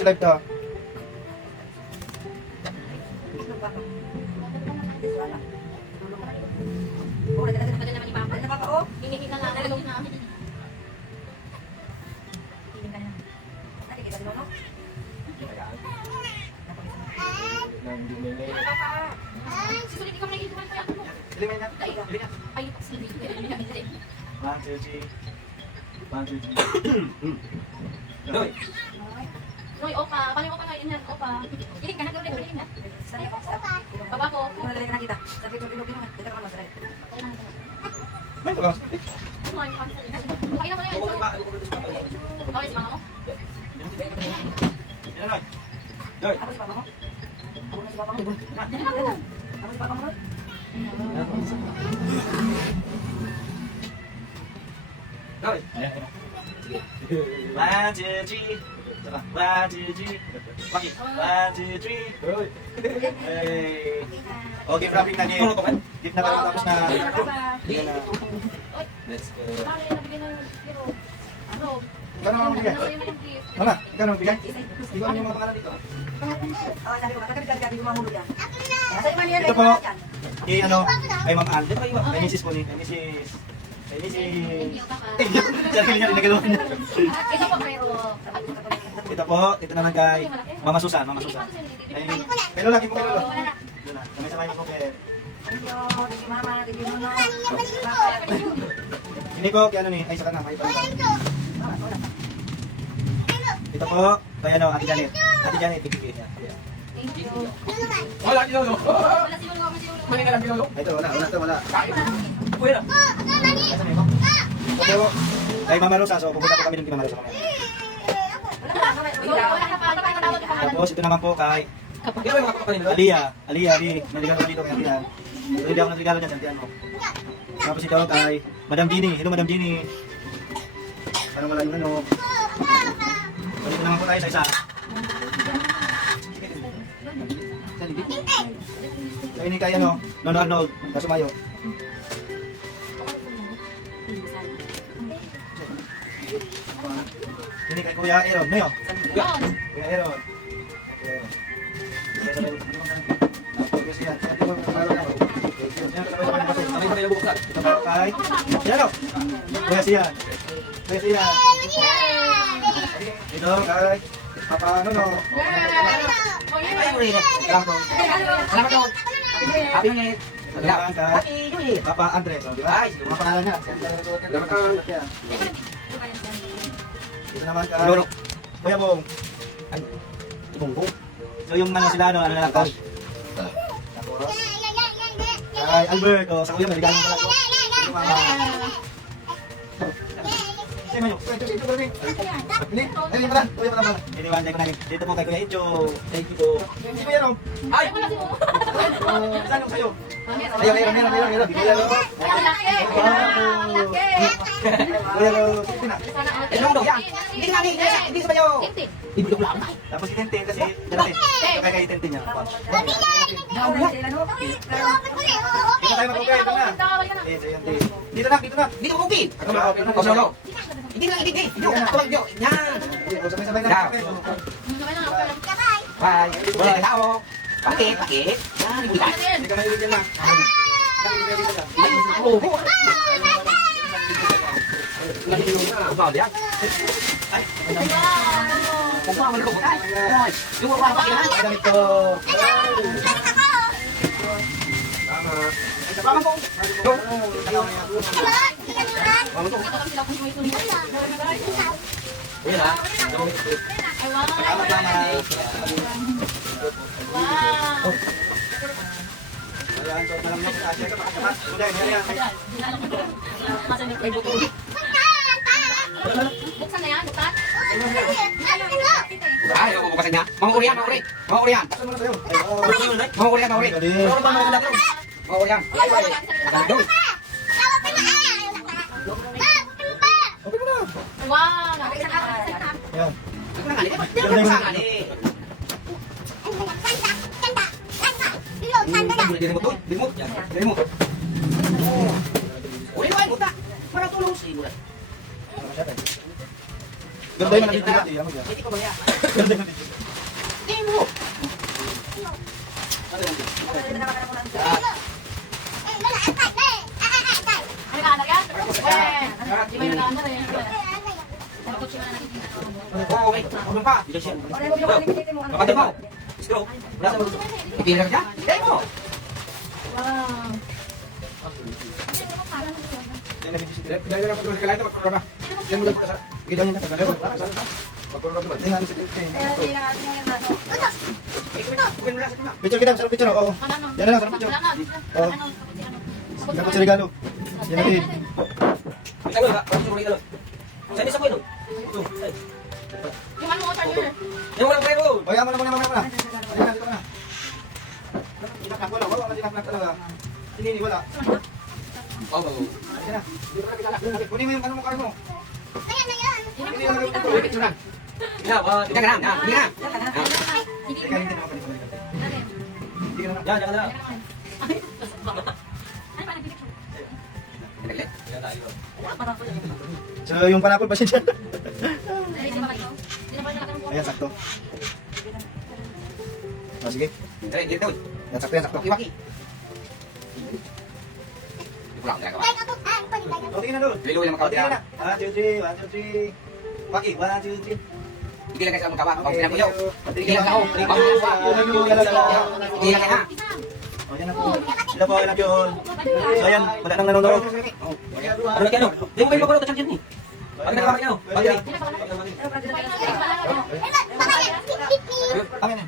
si live to. One, two, three. One, two, three. Doy. Noy, opa. Paano yung opa ngayon yan? Opa. Iling ka na, gawin iling na. Baba ko. May ito ka. Pakita mo na yan. Bawal si mama mo? Yan, Doy. Doy. Doy. One, two, three. One, two, three. Bakit? One, two, three. Hey. Oh, gift wrapping na gift. Gift na parang tapos na. Yan na. Let's go. Ikaw naman magbigay. Mama, ikaw naman magbigay. Ikaw naman yung mga pangalan dito. Ito po. Kay ano, kay Ma'am Ann. Dito kayo, kay Mrs. po ni. Kay Mrs. Kay Mrs. Sarili niya, rinagaluhan niya. Ito po pero... Ito po, ito naman kay Mama Susan. Mama Susan. Pero lagi po kayo. Doon na, sabay-sabay mo po kayo. Hindi po, kaya ano ni, ay saka na, may pala. Ito po, kaya ano, Ate Janet. Ate Janet, ibigay niya. Thank you. Wala, Kinolo. Wala si Lolo, Mali ka lang, Kinolo. Ito, wala. Pwede. Ito po. Ito po, kay Mama Rosa, so pupunta po kami dun kay Mama Rosa mamaya. Tapos ito naman po kay Di ba yung mga kapatid nila? Aliyah, nagregalo ko dito kay Aliyah. So hindi ako nagregalo dyan, santian mo. Tapos ito kay Madam Ginny. Hello Madam Ginny. Parang wala yung ano. So dito naman po tayo sa isa. So ini kay ano, Nono Arnold, Kasumayo. Ini kay Kuya Aaron, Mayo. Kuya Aaron. Ito po kay Siano. Kuya Sian. Kuya Sian. Ito kay Papa ano no. Salamat daw. Happy New Year. Salamat kay Papa Andres, di ba? Mga pangalan niya. Ito naman kay Kuya Bong. Ay, ibong-bong. So yung ano sila ano na lang kay Albert, oh, sa kuya may regalo pala ko. Ito mama. Sige mayo. Kuya pala. Iniwan ko namin. Dito po kay Kuya Incho. Thank you po. Si Kuya Rom. Ay! Saan yung sayo? Meron. Kuya Rom. Kuya Rom. Sige na. Ilong daw yan. Hindi nga, hindi sa bayo. Ibig ko lang. Tapos si Tente kasi dati. Ito kay Tente niya. Dito tayo mag-okay. Ito na. Dito na. Dito ko bukid. Ako sa ulo. Hindi nga, hindi. Tuwag nyo. Yan. Sabay-sabay na. Bye. Wala na tao. Bakit? Yan, hindi ka. Hindi ka mahilig yan na. Oo. Wow, yan. Ay, Kung pa, wala ko. Ay, yung mga pakilan. damit ko. Tama. Tama po. Yan ha. Tama, tama. Wow! Ayan, so malam na. Asya ka, pakatapat. Uday, ayan. May buto. Buksan na yan, bukas? Ay, ako bukasan niya. Mga Korean. Saan mo na sa'yo? Mga Korean. Mga Korean. Doy. Okay mo na. Wow! Ayan. Dili mo. Uy, mo ta. Para tulong si Bulan. Ganda yung nandito natin. Yan mo yan. Hindi ko ba yan? Ganda yung nandito. Hindi mo. Ano ka, anak yan? Di ba yung nakaandar eh? Coach na nakikita ko. Oo, okay. Huwag pa. Kapatid mo. Screw. Ipili ka siya? Hindi mo. Wow. Yan nandito si Direk. Dahil na pag kalahin na magprograma. Yan mo lang pa sa... Kita niya na tagal. Magprograma ba? Tingnan si Direk. Picture kita, sarap picture. Oo. Ano? Yan na lang, sarap picture. Wala na. Oo. Ano? Dapat sa regalo. Yan natin. Ang tagal ba? Parang sumunod ka doon. Saan isa mo yun? Yung ano mo, charger. Yung walang prero. O, yaman na muna, mamaya muna. Ayun na, dito ka na. Dinaknak, wala. Wala, dinaknak talaga. Hindi, wala. Oo. Ayun na. Dito ka na. Kunin mo yung ano mo, card mo. Hindi yung Uy, picture na. Hindi ka na. Hindi ka na. Hindi Teka, hindi naman pala. Hindi ka na. Yan, yan ka na. So, yung panapol pa siya. Ayan, Ayan, sakto. O, sige. Dali, dito. Yan, sakto yan, sakto. Waki-waki. Wala akong gagawa. O, tingin na doon. Liluwi lang O, tingin magkawat. na. 1, 2, 3, 1, 2, 3. Waki, 1, 2, 3. Hindi lang kayo sa magkawa. Pag sinabi ko. Tingin Hindi lang ako. Hindi pa ako. Hindi lang kayo. O, yan na po. Sila po, anak yun. So, ayan, wala nang nanonood. Ano na kayo? Hindi mo kayo magkawa. Tachang dyan eh. Pag nakakamay kayo. Pag dali. Amin na.